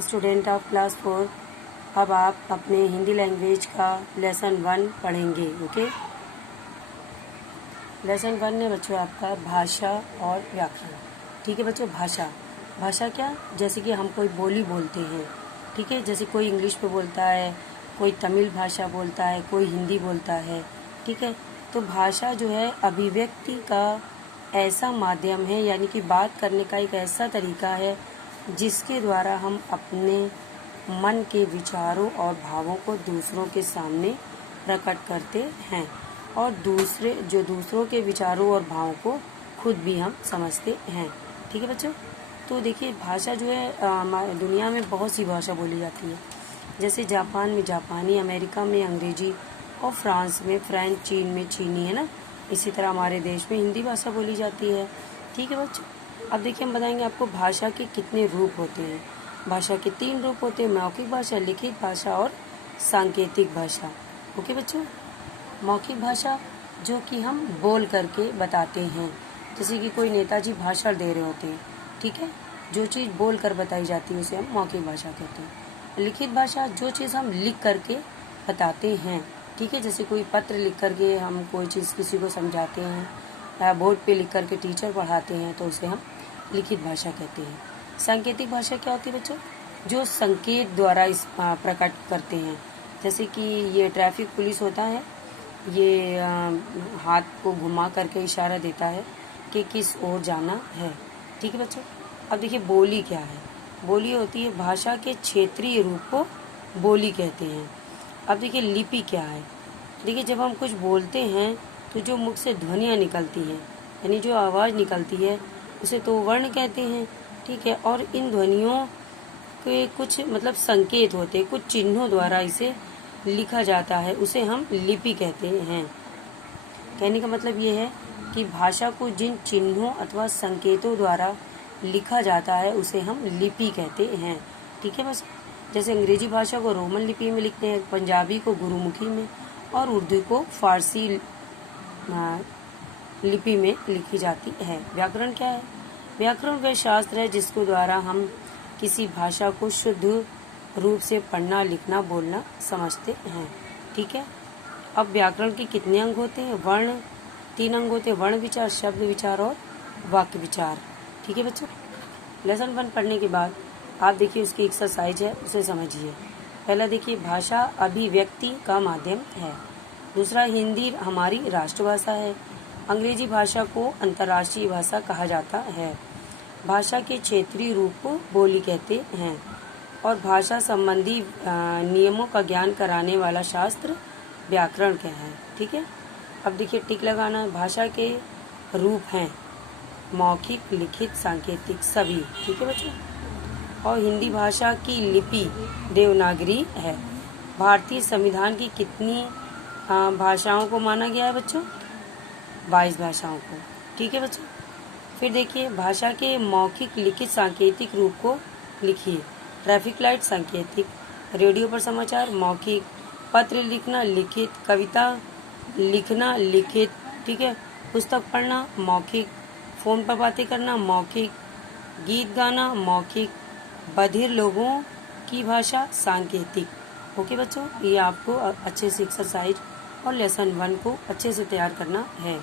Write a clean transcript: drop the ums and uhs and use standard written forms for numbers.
Student of class 4। अब आप अपने हिंदी लैंग्वेज का लेसन 1 पढ़ेंगे। ओके, लेसन 1 में बच्चों आपका भाषा और व्याकरण। ठीक है बच्चों, भाषा क्या, जैसे कि हम कोई बोली बोलते हैं। ठीक है, जैसे कोई इंग्लिश में बोलता है, कोई तमिल भाषा बोलता है, कोई हिंदी बोलता है। ठीक है, तो भाषा जो है अभिव्यक्ति का ऐसा माध्यम है, यानी कि बात करने का एक ऐसा तरीका है जिसके द्वारा हम अपने मन के विचारों और भावों को दूसरों के सामने प्रकट करते हैं और दूसरों के विचारों और भावों को खुद भी हम समझते हैं। ठीक है बच्चों, तो देखिए भाषा जो है दुनिया में बहुत सी भाषा बोली जाती है। जैसे जापान में जापानी, अमेरिका में अंग्रेजी और फ्रांस में फ्रेंच, चीन में चीनी, है ना। इसी तरह हमारे देश में हिंदी भाषा बोली जाती है। ठीक है बच्चों, अब देखिए हम बताएंगे आपको भाषा के कितने रूप होते हैं। भाषा के 3 रूप होते हैं, मौखिक भाषा, लिखित भाषा और सांकेतिक भाषा। ओके बच्चों, मौखिक भाषा जो कि हम बोल करके बताते हैं, जैसे कि कोई नेताजी भाषण दे रहे होते हैं। ठीक है, जो चीज़ बोल कर बताई जाती है उसे हम मौखिक भाषा कहते हैं। लिखित भाषा जो चीज़ हम लिख करके बताते हैं। ठीक है, जैसे कोई पत्र लिख करके हम कोई चीज़ किसी को समझाते हैं, बोर्ड पे लिख करके टीचर पढ़ाते हैं, तो उसे हम लिखित भाषा कहते हैं। सांकेतिक भाषा क्या होती है बच्चों, जो संकेत द्वारा इस प्रकट करते हैं। जैसे कि ये ट्रैफिक पुलिस होता है, ये हाथ को घुमा करके इशारा देता है कि किस ओर जाना है। ठीक है बच्चों, अब देखिए बोली क्या है। बोली होती है भाषा के क्षेत्रीय रूप को बोली कहते हैं। अब देखिए लिपि क्या है। देखिए जब हम कुछ बोलते हैं तो जो मुख से ध्वनियाँ निकलती हैं, यानी जो आवाज़ निकलती है, उसे तो वर्ण कहते हैं। ठीक है, और इन ध्वनियों के कुछ मतलब संकेत होते हैं, कुछ चिन्हों द्वारा इसे लिखा जाता है, उसे हम लिपि कहते हैं। कहने का मतलब ये है कि भाषा को जिन चिन्हों अथवा संकेतों द्वारा लिखा जाता है उसे हम लिपि कहते हैं। ठीक है बस, जैसे अंग्रेजी भाषा को रोमन लिपि में लिखते हैं, पंजाबी को गुरुमुखी में और उर्दू को फारसी लिपि में लिखी जाती है। व्याकरण क्या है। व्याकरण वह शास्त्र है जिसके द्वारा हम किसी भाषा को शुद्ध रूप से पढ़ना, लिखना, बोलना समझते हैं। ठीक है, अब व्याकरण के कितने अंग होते हैं। वर्ण 3 अंग होते हैं, वर्ण विचार, शब्द विचार और वाक्य विचार। ठीक है बच्चों, लेसन 1 पढ़ने के बाद आप देखिए उसकी एक्सरसाइज है, उसे समझिए। पहला देखिए भाषा अभिव्यक्ति का माध्यम है। दूसरा, हिंदी हमारी राष्ट्रभाषा है। अंग्रेजी भाषा को अंतर्राष्ट्रीय भाषा कहा जाता है। भाषा के क्षेत्रीय रूप को बोली कहते हैं और भाषा संबंधी नियमों का ज्ञान कराने वाला शास्त्र व्याकरण क्या है। ठीक है, अब देखिए टिक लगाना। भाषा के रूप हैं मौखिक, लिखित, सांकेतिक सभी। ठीक है बच्चों, और हिंदी भाषा की लिपि देवनागरी है। भारतीय संविधान की कितनी भाषाओं को माना गया है बच्चों, 22 भाषाओं को। ठीक है बच्चों, फिर देखिए भाषा के मौखिक, लिखित, सांकेतिक रूप को लिखिए। ट्रैफिक लाइट सांकेतिक, रेडियो पर समाचार मौखिक, पत्र लिखना लिखित, कविता लिखना लिखित। ठीक है, पुस्तक पढ़ना मौखिक, फोन पर बातें करना मौखिक, गीत गाना मौखिक, बधिर लोगों की भाषा सांकेतिक। ओके बच्चों, ये आपको अच्छे से एक्सरसाइज और लेसन 1 को अच्छे से तैयार करना है।